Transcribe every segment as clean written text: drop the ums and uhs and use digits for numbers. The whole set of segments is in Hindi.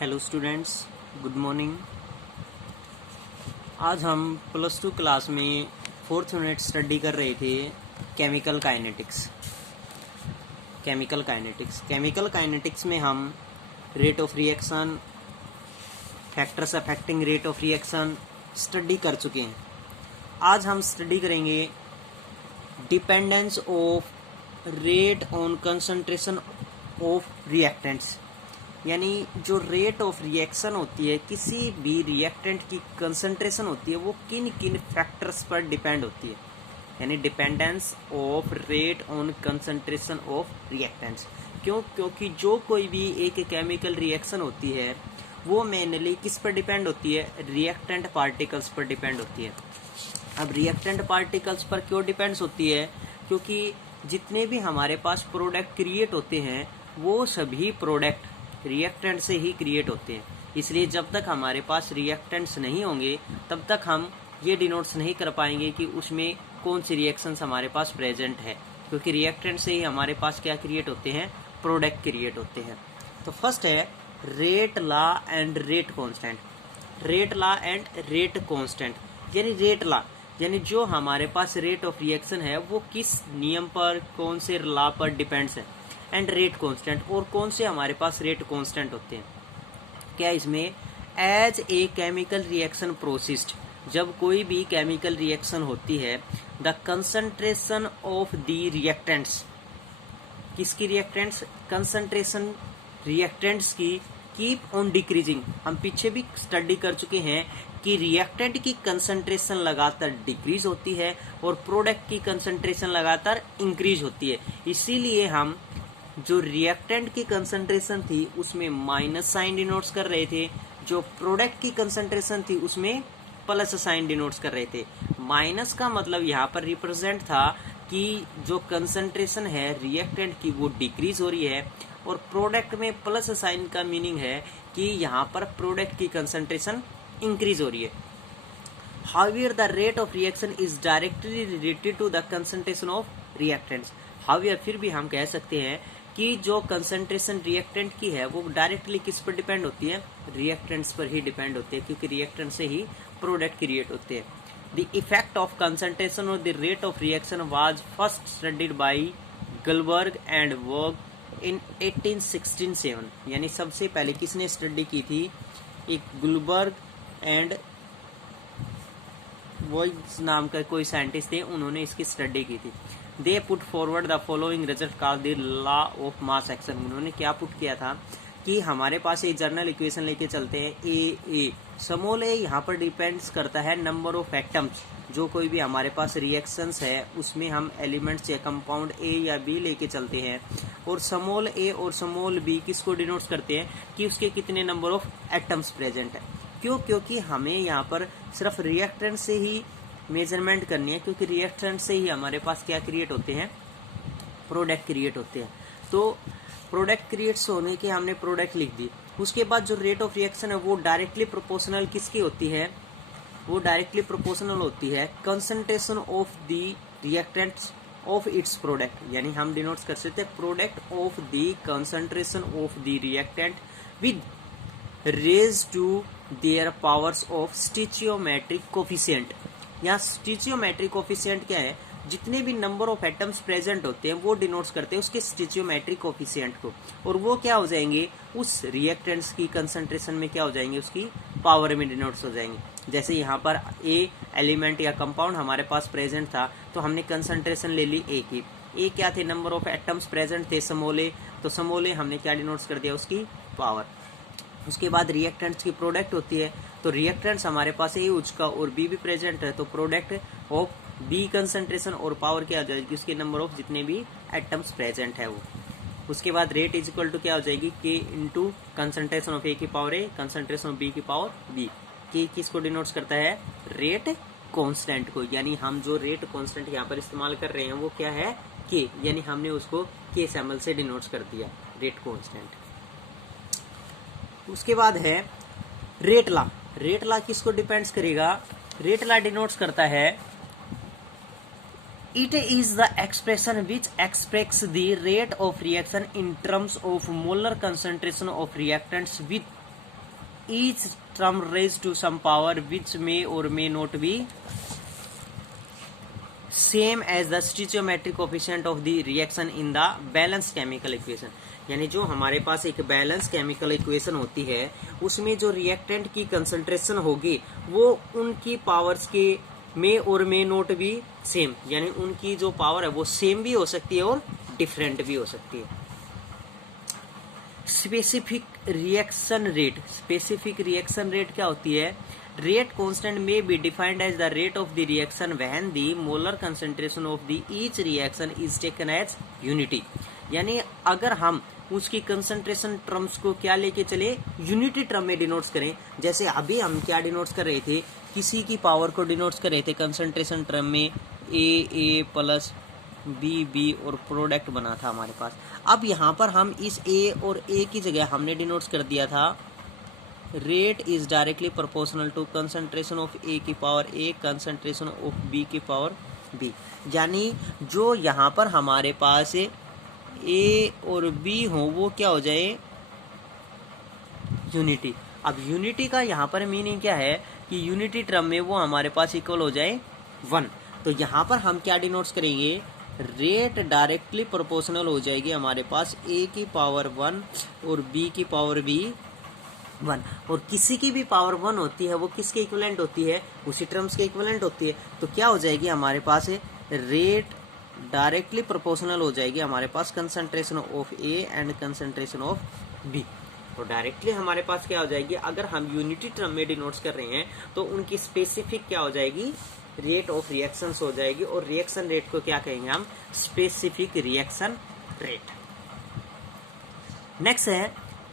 Hello students, good morning. आज हम +2 क्लास में 4th यूनिट स्टडी कर रहे थे केमिकल काइनेटिक्स। केमिकल काइनेटिक्स में हम rate of reaction, factors affecting rate of reaction study कर चुके हैं। आज हम स्टडी करेंगे dependence of rate on concentration of reactants, यानी जो रेट ऑफ रिएक्शन होती है, किसी भी रिएक्टेंट की कंसंट्रेशन होती है, वो किन किन फैक्टर्स पर डिपेंड होती है। यानी dependence of rate on concentration of reactants. क्योंकि जो कोई भी एक केमिकल रिएक्शन होती है वो मेनली किस पर डिपेंड होती है, रिएक्टेंट पार्टिकल्स पर डिपेंड होती है। अब रिएक्टेंट पार्टिकल्स पर क्यों डिपेंड्स होती है? क्योंकि जितने भी हमारे पास प्रोडक्ट क्रिएट होते हैं वो सभी प्रोडक्ट रिएक्टेंट से ही क्रिएट होते हैं। इसलिए जब तक हमारे पास रिएक्टेंट्स नहीं होंगे तब तक हम ये डिनोट्स नहीं कर पाएंगे कि उसमें कौन सी रिएक्शंस हमारे पास प्रेजेंट है, क्योंकि रिएक्टेंट से ही हमारे पास क्या क्रिएट होते हैं, प्रोडक्ट क्रिएट होते हैं। तो फर्स्ट है rate law and rate constant. Rate law and rate constant यानी रेट लॉ यानी जो हमारे पास रेट ऑफ रिएक्शन है वो किस नियम पर, कौन से लॉ पर डिपेंड्स है। एंड रेट कांस्टेंट, और कौन से हमारे पास रेट कांस्टेंट होते हैं क्या इसमें? As a chemical reaction proceed, जब कोई भी केमिकल रिएक्शन होती है, the concentration of the reactants, किसकी रिएक्टेंट्स, कंसंट्रेशन रिएक्टेंट्स की कीप ऑन डिक्रीजिंग। हम पीछे भी स्टडी कर चुके हैं कि रिएक्टेंट की कंसंट्रेशन लगातार डिक्रीज होती है और प्रोडक्ट की कंसंट्रेशन लगातार इंक्रीज होती है। इसीलिए हम जो रिएक्टेंट की कंसंट्रेशन थी उसमें माइनस साइन डिनोट्स कर रहे थे, जो प्रोडक्ट की कंसंट्रेशन थी उसमें प्लस साइन डिनोट्स कर रहे थे। माइनस का मतलब यहाँ पर रिप्रेजेंट था कि जो कंसंट्रेशन है रिएक्टेंट की वो डिक्रीज हो रही है, और प्रोडक्ट में प्लस साइन का मीनिंग है कि यहाँ पर प्रोडक्ट की कंसंट्रेशन इंक्रीज हो रही है। However, the rate of reaction is directly related to the concentration of reactants. However, फिर भी हम कह सकते हैं कि जो कंसंट्रेशन रिएक्टेंट की है वो डायरेक्टली किस पर डिपेंड होती है, रिएक्टेंट्स पर ही डिपेंड होती है, क्योंकि रिएक्टेंट से ही प्रोडक्ट क्रिएट होते हैं। द इफेक्ट ऑफ कंसंट्रेशन और the rate of reaction was first studied by Guldberg and वर्ग इन 1867। यानी सबसे पहले किसने स्टडी की थी? एक गुलबर्ग एंड वॉइस नाम का कोई साइंटिस्ट थे, उन्होंने इसकी स्टडी की थी। They put forward the following result called the law of mass action. उन्होंने क्या पुट किया था कि हमारे पास एक जनरल इक्वेशन लेके चलते हैं, ए स्मॉल ए यहाँ पर डिपेंड्स करता है नंबर ऑफ एटम्स। जो कोई भी हमारे पास रिएक्शंस है उसमें हम एलिमेंट्स या कंपाउंड ए या बी लेके चलते हैं, और स्मॉल ए और स्मॉल बी किसको डिनोट्स करते हैं कि उसके कितने नंबर ऑफ एटम्स प्रेजेंट है। क्यों? क्योंकि हमें यहाँ पर सिर्फ रिएक्टेंट से ही मेजरमेंट करनी है, क्योंकि रिएक्टेंट से ही हमारे पास क्या क्रिएट होते हैं, प्रोडक्ट क्रिएट होते हैं। तो प्रोडक्ट क्रिएट्स होने के हमने प्रोडक्ट लिख दी। उसके बाद जो रेट ऑफ रिएक्शन है वो डायरेक्टली प्रोपोर्शनल किसकी होती है, वो डायरेक्टली प्रोपोर्शनल होती है concentration of the reactants of its product. यानी हम डिनोट्स कर सकते हैं product of the concentration of the reactant with raise to their powers of stoichiometric coefficient. यहाँ स्टिचियोमेट्रिक कोफिशिएंट क्या है? जितने भी नंबर ऑफ एटम्स प्रेजेंट होते हैं वो डिनोट्स करते हैं उसके स्टिचियोमेट्रिक कोफिशिएंट को, और वो क्या हो जाएंगे, उस रिएक्टेंट्स की कंसंट्रेशन में क्या हो जाएंगे, उसकी पावर में डिनोट्स हो जाएंगे। जैसे यहाँ पर ए एलिमेंट या कंपाउंड हमारे पास प्रेजेंट था तो हमने कंसंट्रेशन ले ली ए की। ए क्या थे? नंबर ऑफ एटम्स प्रेजेंट थे स्मॉल ए, तो स्मॉल ए हमने क्या डिनोट्स कर दिया, उसकी पावर। उसके बाद रिएक्टेंट्स की प्रोडक्ट होती है, तो रिएक्टेंट्स हमारे पास ए उसका और बी भी प्रेजेंट है, तो प्रोडक्ट ऑफ बी कंसंट्रेशन और पावर क्या हो जाएगी, उसके नंबर ऑफ जितने भी एटम्स प्रेजेंट है वो। उसके बाद रेट इज इक्वल टू क्या हो जाएगी, के इंटू कंसंट्रेशन ऑफ ए की power A, concentration of B की पावर बी। के किसको डिनोट्स करता है, रेट कांस्टेंट को। यानी हम जो रेट कांस्टेंट यहाँ पर इस्तेमाल कर रहे हैं वो क्या है, के, यानी हमने उसको के सैम्पल से डिनोट्स कर दिया रेट कांस्टेंट। उसके बाद है रेट लॉ। रेट लॉ किसको डिपेंड्स करेगा, रेट लॉ डिनोट्स करता है It is the expression which expresses the rate of reaction in terms of molar concentration of reactants with each term raised to some power which may or may not be same as the stoichiometric coefficient of the reaction in the balanced chemical equation। यानी जो हमारे पास एक बैलेंस केमिकल इक्वेशन होती है उसमें जो रिएक्टेंट की कंसंट्रेशन होगी वो उनकी पावर्स के में और में नोट भी सेम, यानी उनकी जो पावर है वो सेम भी हो सकती है और डिफरेंट भी हो सकती है। Specific reaction rate, specific reaction rate क्या होती है? रेट कांस्टेंट में be defined as the rate of the reaction when the molar concentration of the each reaction is taken as unity. यानी अगर हम उसकी कंसंट्रेशन टर्म्स को क्या लेके चले, यूनिटी टर्म में डिनोट्स करें। जैसे अभी हम क्या डिनोट्स कर रहे थे, किसी की पावर को डिनोट्स कर रहे थे कंसंट्रेशन टर्म में ए प्लस बी और प्रोडक्ट बना था हमारे पास। अब यहाँ पर हम इस ए और ए की जगह हमने डिनोट्स कर दिया था rate is directly proportional to concentration of A की power A concentration of B की पावर बी। यानी जो यहाँ पर हमारे पास ए और बी हो वो क्या हो जाए, यूनिटी। अब यूनिटी का यहाँ पर मीनिंग क्या है कि यूनिटी टर्म में वो हमारे पास इक्वल हो जाए 1। तो यहाँ पर हम क्या डिनोट्स करेंगे, रेट डायरेक्टली प्रोपोर्शनल हो जाएगी हमारे पास ए की पावर 1 और बी की पावर भी 1। और किसी की भी पावर 1 होती है वो किसके इक्विवेलेंट होती है, उसी टर्म्स के इक्विवेलेंट होती है। तो क्या हो जाएगी हमारे पास रेट डायरेक्टली प्रोपोर्शनल हो जाएगी हमारे पास concentration of A and concentration of B. तो डायरेक्टली हमारे पास क्या हो जाएगी, अगर हम यूनिटी टर्म में डिनोट्स कर रहे हैं तो उनकी स्पेसिफिक क्या हो जाएगी, रेट ऑफ रिएक्शंस हो जाएगी। और रिएक्शन रेट को क्या कहेंगे हम, स्पेसिफिक रिएक्शन रेट। नेक्स्ट है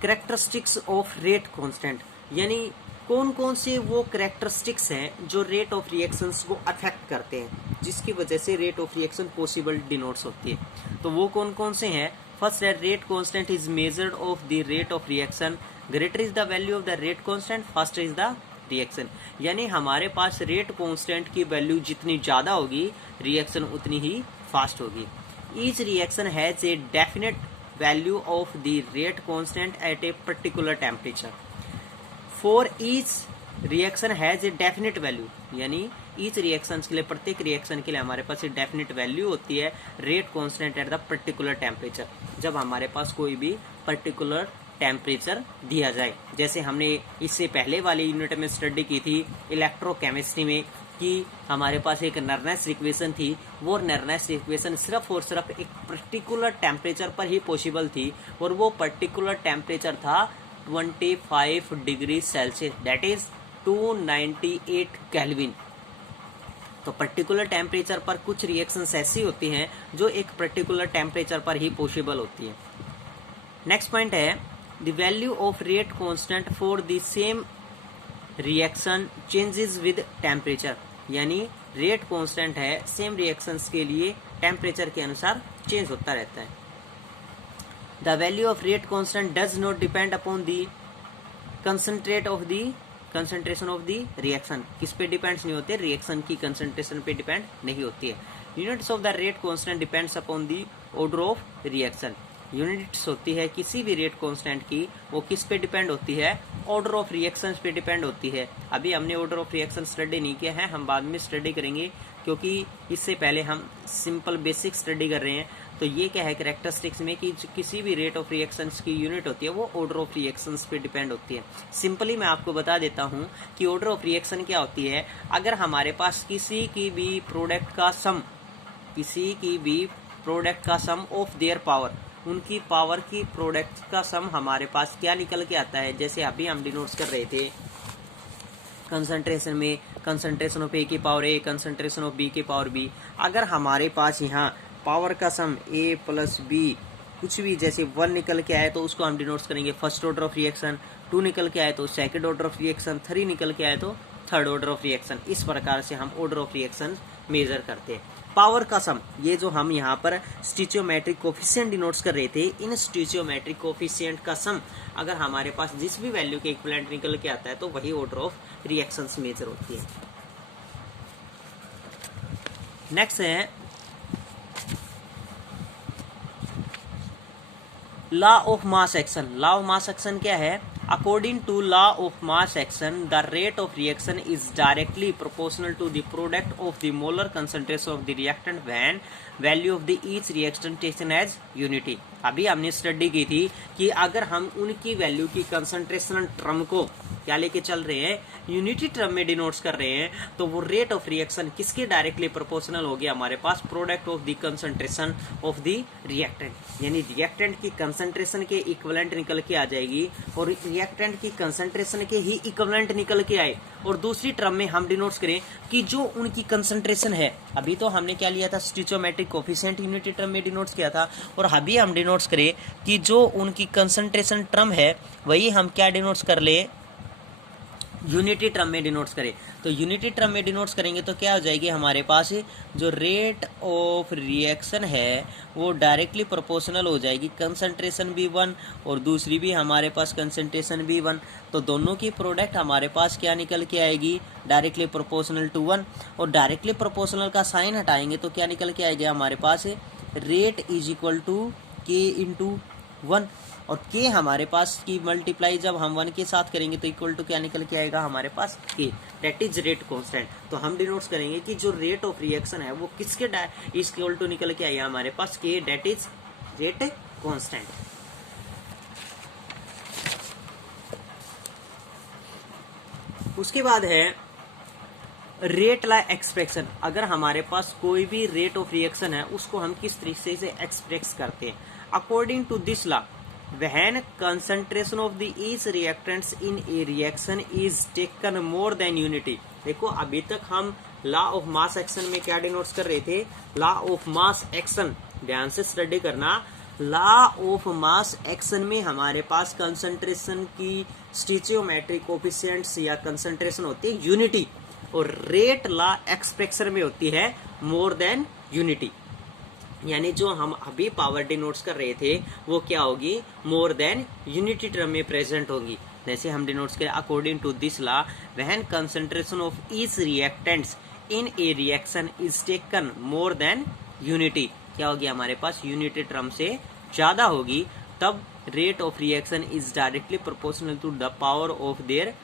कैरेक्टरिस्टिक्स ऑफ रेट कांस्टेंट। यानी कौन कौन से वो कैरेक्टरिस्टिक्स हैं जो रेट ऑफ रिएक्शंस को अफेक्ट करते हैं, जिसकी वजह से rate of reaction possible denotes होती है। तो वो कौन कौन से हैं? फर्स्ट है rate constant is measured of the rate of reaction, greater is the value of the rate constant, faster is the reaction. यानी हमारे पास रेट कांस्टेंट की वैल्यू जितनी ज्यादा होगी रिएक्शन उतनी ही फास्ट होगी। Each reaction has a definite value of the rate constant eight a particular temperature. For each reaction has a definite value, यानी ईच रिएक्शन के लिए, प्रत्येक रिएक्शन के लिए हमारे पास एक डेफिनेट वैल्यू होती है rate constant at the particular temperature. जब हमारे पास कोई भी पर्टिकुलर टेम्परेचर दिया जाए, जैसे हमने इससे पहले वाले यूनिट में स्टडी की थी इलेक्ट्रोकेमिस्ट्री में कि हमारे पास एक नरनेस इक्वेशन थी। वो नरनेस इक्वेशन सिर्फ और सिर्फ एक पर्टिकुलर टेम्परेचर पर ही पॉसिबल थी और वो पर्टिकुलर टेम्परेचर था 25 degree Celsius, that is 298 kelvin. तो पर्टिकुलर टेम्परेचर पर कुछ रिएक्शंस ऐसी होती हैं जो एक पर्टिकुलर टेम्परेचर पर ही पॉसिबल होती है। नेक्स्ट पॉइंट है the value of rate constant for the same reaction changes with temperature. यानी रेट कांस्टेंट है सेम रिएक्शंस के लिए टेम्परेचर के अनुसार चेंज होता रहता है। The value of rate constant does not depend upon the concentrate of the concentration of the reaction. किस पे डिपेंड्स नहीं होते, रिएक्शन की कंसंट्रेशन पे डिपेंड नहीं होती है। Units of the rate constant depends upon the order of reaction. Units होती है किसी भी रेट कांस्टेंट की, वो किस पे डिपेंड होती है, ऑर्डर ऑफ रिएक्शंस पे डिपेंड होती है। अभी हमने ऑर्डर ऑफ रिएक्शन स्टडी नहीं किया है, हम बाद में स्टडी करेंगे क्योंकि इससे पहले हम सिंपल बेसिक स्टडी कर रहे हैं। तो ये क्या है कैरेक्टरिस्टिक्स में कि किसी भी रेट ऑफ रिएक्शंस की यूनिट होती है वो ऑर्डर ऑफ रिएक्शंस पे डिपेंड होती है। सिंपली मैं आपको बता देता हूँ कि ऑर्डर ऑफ रिएक्शन क्या होती है। अगर हमारे पास किसी की भी प्रोडक्ट का सम ऑफ देयर पावर, उनकी पावर की प्रोडक्ट का सम हमारे पास क्या निकल के आता है, जैसे अभी हम डिनोट्स कर रहे थे कंसंट्रेशन में, कंसंट्रेशन ऑफ ए की power A, concentration of B की पावर बी। अगर हमारे पास यहाँ पावर का सम ए प्लस बी कुछ भी जैसे 1 निकल के आए तो उसको हम डिनोट्स करेंगे फर्स्ट ऑर्डर ऑफ रिएक्शन, 2 निकल के आए तो सेकंड ऑर्डर ऑफ रिएक्शन, 3 निकल के आए तो थर्ड ऑर्डर ऑफ रिएक्शन। इस प्रकार से हम ऑर्डर ऑफ रिएक्शन मेजर करते हैं। पावर का सम, ये जो हम यहाँ पर स्टिचियोमेट्रिक कोफिशिएंट डिनोट्स कर रहे थे, इन स्टिचियोमेट्रिक कोफिशिएंट का सम अगर हमारे पास जिस भी वैल्यू के इक्विवेलेंट निकल के आता है तो वही ऑर्डर ऑफ रिएक्शंस मेजर होती है। नेक्स्ट है law of mass action. Law of mass action क्या है, According to law of mass action, the rate of reaction is directly proportional to the product of the molar concentration of the reactant when value of the each reaction taken as unity. अभी हमने स्टडी की थी कि अगर हम उनकी वैल्यू की कंसंट्रेशन टर्म को क्या लेके चल रहे हैं, यूनिटी टर्म में डिनोट्स कर रहे हैं, तो वो रेट ऑफ रिएक्शन किसके डायरेक्टली प्रोपोर्शनल हो गया हमारे पास, product of the concentration of the reactant, यानी रिएक्टेंट की कंसंट्रेशन के इक्विवेलेंट निकल के आ जाएगी और रिएक्टेंट की कंसंट्रेशन के ही इक्विवेलेंट निकल के आए। और दूसरी टर्म में हम डिनोट्स करें कि जो उनकी कंसंट्रेशन है, अभी तो हमने क्या लिया था, स्टिचोमेट्रिक कोफिशिएंट यूनिटी टर्म में डिनोट्स किया था, और अभी हम डिनोट्स करें कि जो उनकी कंसंट्रेशन टर्म है वही हम क्या डिनोट्स कर ले, यूनिटी टर्म में डिनोट्स करें। तो यूनिटी टर्म में डिनोट्स करेंगे तो क्या हो जाएगी हमारे पास, जो रेट ऑफ रिएक्शन है वो डायरेक्टली प्रोपोर्शनल हो जाएगी, कंसंट्रेशन भी 1 और दूसरी भी हमारे पास कंसंट्रेशन भी 1, तो दोनों की प्रोडक्ट हमारे पास क्या निकल के आएगी, डायरेक्टली प्रोपोर्शनल टू 1। और डायरेक्टली प्रोपोर्शनल का साइन हटाएंगे तो क्या निकल के आएगा हमारे पास, रेट इज इक्वल टू के इंटू 1, और के हमारे पास की मल्टीप्लाई जब हम 1 के साथ करेंगे तो इक्वल टू क्या निकल के आएगा हमारे पास, के, दैट इज रेट कांस्टेंट। तो हम डिनोट्स करेंगे कि जो रेट ऑफ रिएक्शन है वो किसके इक्वल टू निकल के आएगा हमारे पास, के, दैट इज रेट कांस्टेंट। उसके बाद है रेट ला एक्सप्रेशन। अगर हमारे पास कोई भी रेट ऑफ रिएक्शन है उसको हम किस तरीके से एक्सप्रेस करते हैं, according to this law, when concentration of the each reactants in a reaction is taken more than unity। देखो अभी तक हम लॉ ऑफ मास एक्शन में क्या डिनोट्स कर रहे थे, लॉ ऑफ मास एक्शन, ध्यान से स्टडी करना। लॉ ऑफ मास एक्शन में हमारे पास कंसंट्रेशन की स्टिचियोमेट्रिक कोफिशिएंट्स या कंसंट्रेशन होती है यूनिटी, और रेट लॉ एक्सप्रेशन में होती है मोर देन यूनिटी, यानी जो हम अभी पावर डिनोट्स कर रहे थे वो क्या होगी, मोर देन यूनिटी टर्म में प्रेजेंट होगी। जैसे हम डिनोट्स करें, according to this law, when concentration of each reactants in a reaction is taken more than unity, क्या होगी हमारे पास, यूनिटी टर्म से ज्यादा होगी, तब rate of reaction is directly proportional to the power of their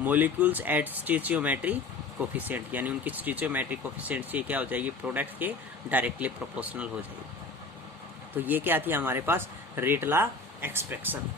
molecules at stoichiometry coefficient, यानी उनकी स्टिचियोमेट्रिक कोफिशिएंट से क्या हो जाएगी, प्रोडक्ट के डायरेक्टली प्रोपोर्शनल हो जाएगी। तो ये क्या थी हमारे पास, रेट लॉ एक्सप्रेशन।